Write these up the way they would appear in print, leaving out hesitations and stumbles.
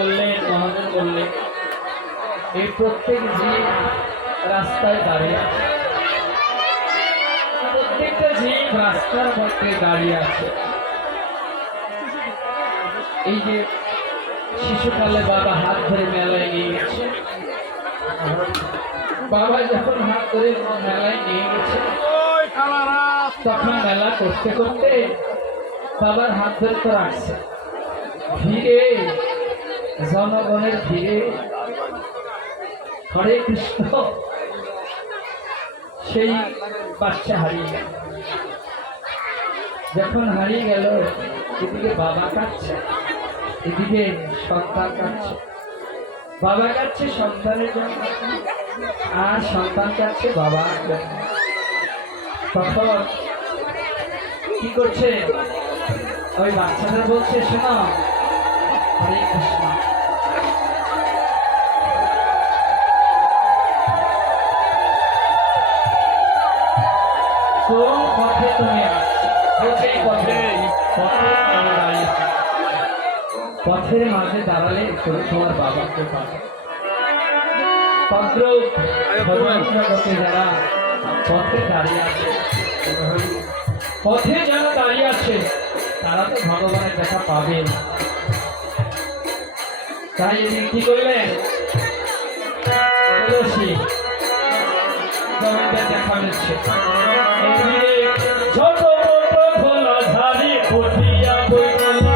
বললেন, মহাজন বললেন, এই প্রত্যেক জীব রাস্তায় দাঁড়িয়ে আছে, প্রত্যেকটা জীব রাস্তার মধ্যে দাঁড়িয়ে আছে। এই যে শিশুকালে বাবা হাত ধরে মেলায় নিয়ে গেছে, বাবা যখন হাত ধরে মেলায় নিয়ে গেছে, তখন মেলা করতে করতে বাবার হাত ধরে তো রাখছে, ভিড়ে জনগণের ভিড়ে হরে কৃষ্ণ সেই বাচ্চা হারিয়ে গেল। যখন হারিয়ে গেল, এদিকে বাবা কাঁদছে, এদিকে সন্তান কাঁদছে। বাবা কাঁদছে সন্তানের জন্য, আর সন্তান কাঁদছে বাবার জন্য। তখন কি করছে ওই বাচ্চারা? বলছে, শোনো, হরে কৃষ্ণ, কোন পথে তুমি আসছো? বলছে এই পথে। পথের মাঝে দাঁড়ালে তুমি তোমার বাবাকে পাবে। যারা পথে দাঁড়িয়ে আছে, পথে যারা দাঁড়িয়ে আছে, তারা তো ভগবানের দেখা পাবে না। তাই এদিন কি করলেন? তুলসী গোবিন্দের দেখা নিচ্ছে। ছোট মোটো খোলা ঝাড়ি ফুটিয়া বইল,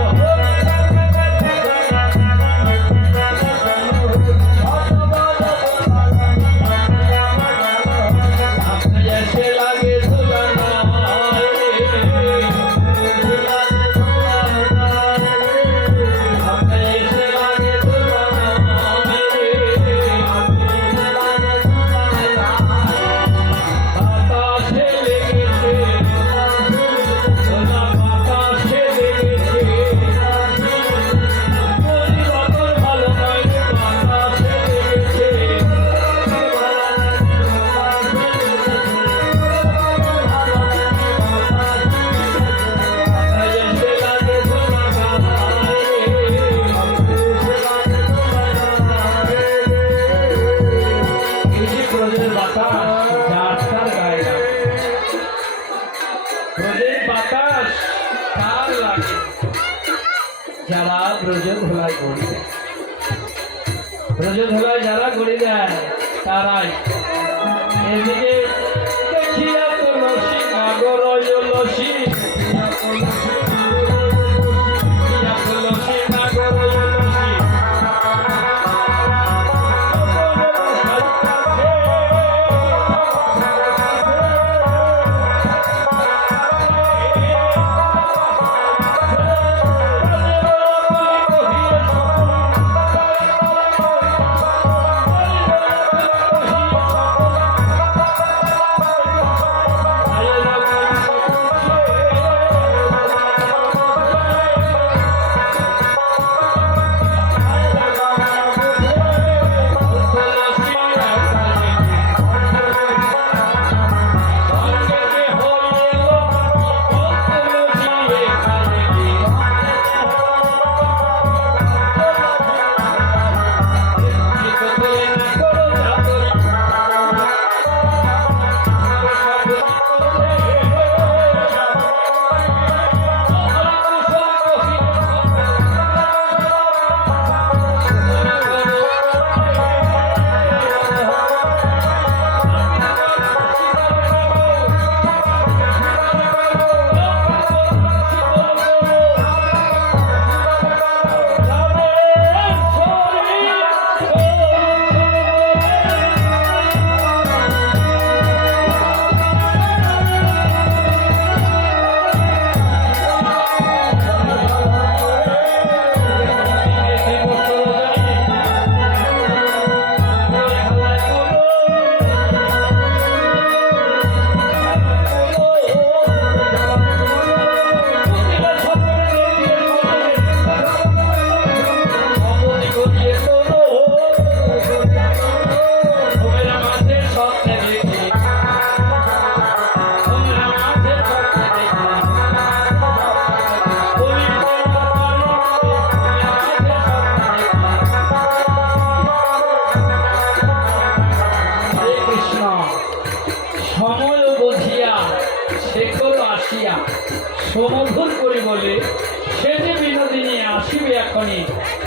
যারা ব্রজ ধোলায় গড়ি দেয়, ব্রজ ধোলায় যারা গড়ি দেয়, তারাই এদিকে দেখিয়া তুলসী নাগর লসী, তুলসী নাগর লসী,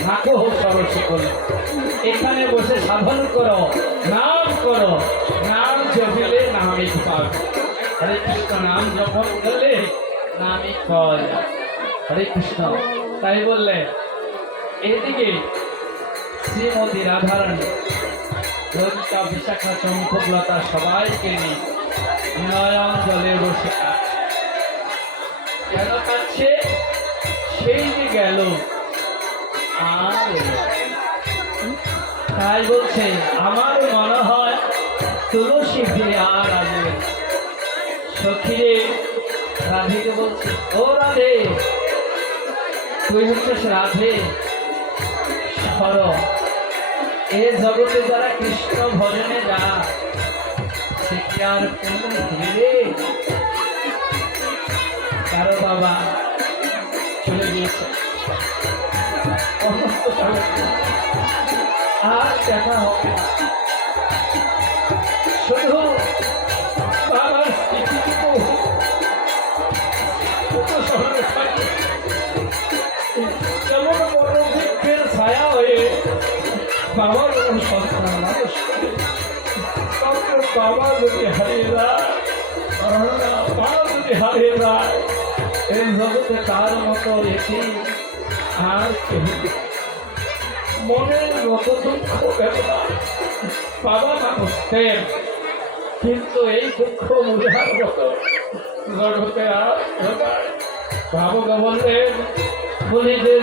থাকো সরস করো, এখানে বসে সাধন করো, নাম করো, নাম জপিলে নামই পাবে। হরে কৃষ্ণ নাম জপন করলে নামই পাওয়া যায়। হরে কৃষ্ণ। তাই বললে এদিকে শ্রীমতী রাধারানী ললিতা বিশাখা চম্পকলতা সবাইকে নিয়ে নয়ন জলে বসে কাঁদছে। কেন কাঁদছে? সেই যে গেল আর তাই বলছে আমার মনে হয় তুলসী ফিরে আর আসবে। সখীরে রাধেকে বলছে, ও রাধে, তুই হচ্ছিস রাধে সর, এ জগতে যারা কৃষ্ণ ভজনে যা সে কি আর কোন ফিরে? কারো বাবা চলে গিয়েছে, আর দেখা হবে না। শুধু বাবার স্মৃতিটুকু যেমন বড় বৃক্ষের ছায়া হয়ে বাবার সন্তান মানুষ। বাবা যদি হারিয়ে যায়, মা যদি হারিয়ে যায়, এই জগতে তার মতো এটি আর কেউ মনের মতো দুঃখ বেদনা বাবা মানুষ, কিন্তু এই দুঃখ বুঝার মতো জগতে আর বাবুকে বললেন, বলি যে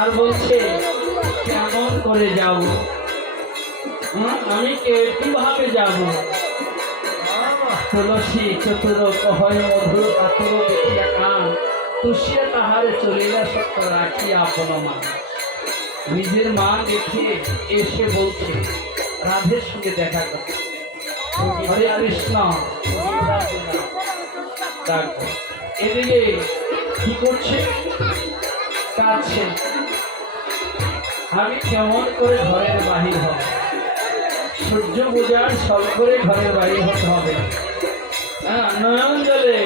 আর বলছে কেমন করে যাব, আমি কিভাবে যাব? তুলসী চতুর কহয় মধুর আতুর দেখিয়া কান, তুষিয়া তাহারে চলিলা সত্য রাখিয়া আপন মা। নিজের মা দেখে এসে বলছে রাধের সঙ্গে দেখা করছে। হরে কৃষ্ণ। এদিকে কি করছে? কাঁদছে। আমি কেমন করে ঘরের বাহির হব? সূর্য পূজার সব করে ঘরের বাহির হতে হবে। নয়ন জলে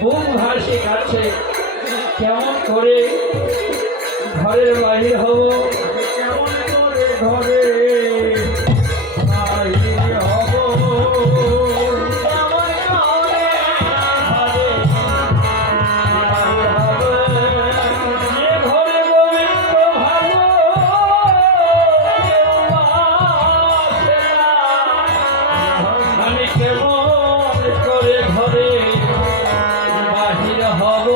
বুক ভাসে কাছে কেমন করে ঘরের বাহির হব, কেমন করে ঘরে বাহির হব, কেমন করে ঘরে বাহির হব। যে ঘরে গোবিন্দ ভালো কেউ আসে না, আমি কেমন করে ঘরে বাহির হব।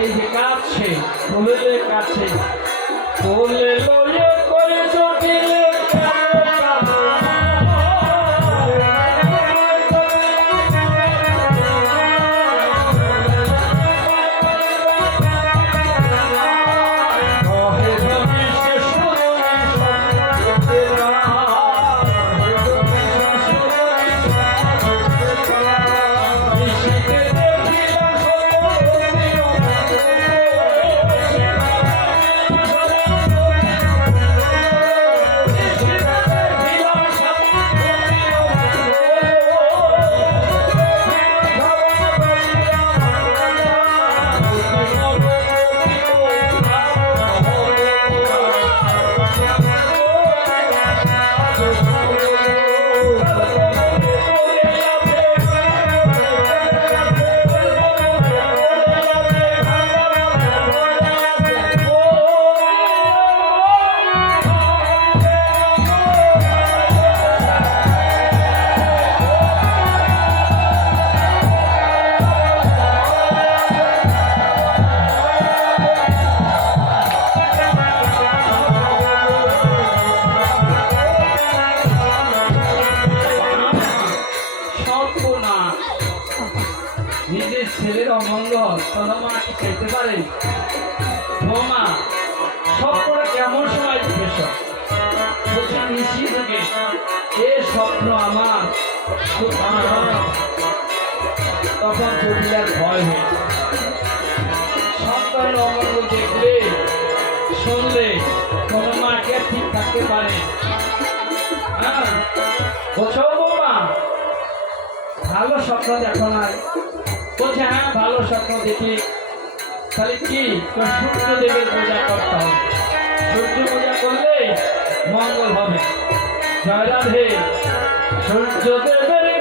এই যে কাছে ফুলের কাছে ফুলে লয়ে করে চটিলে নিজের ছেলের অমঙ্গল তোরা মা কি চাইতে পারে? মা স্বপ্নটা কেমন সময় দেখেছ? বলছে নিশি থেকে এ স্বপ্ন আমার তখন জটিলার ভয় হয়েছে। সন্তানের অমঙ্গল দেখলে শুনলে কোনো মা কে ঠিক থাকতে পারে? বলছো বৌমা ভালো স্বপ্ন দেখো না? বলছে হ্যাঁ ভালো স্বপ্ন দেখি। তাহলে কি সূর্যদেবের পূজা করতে হবে, সূর্য পূজা করলে মঙ্গল হবে। জয় রাধে। সূর্যদেবের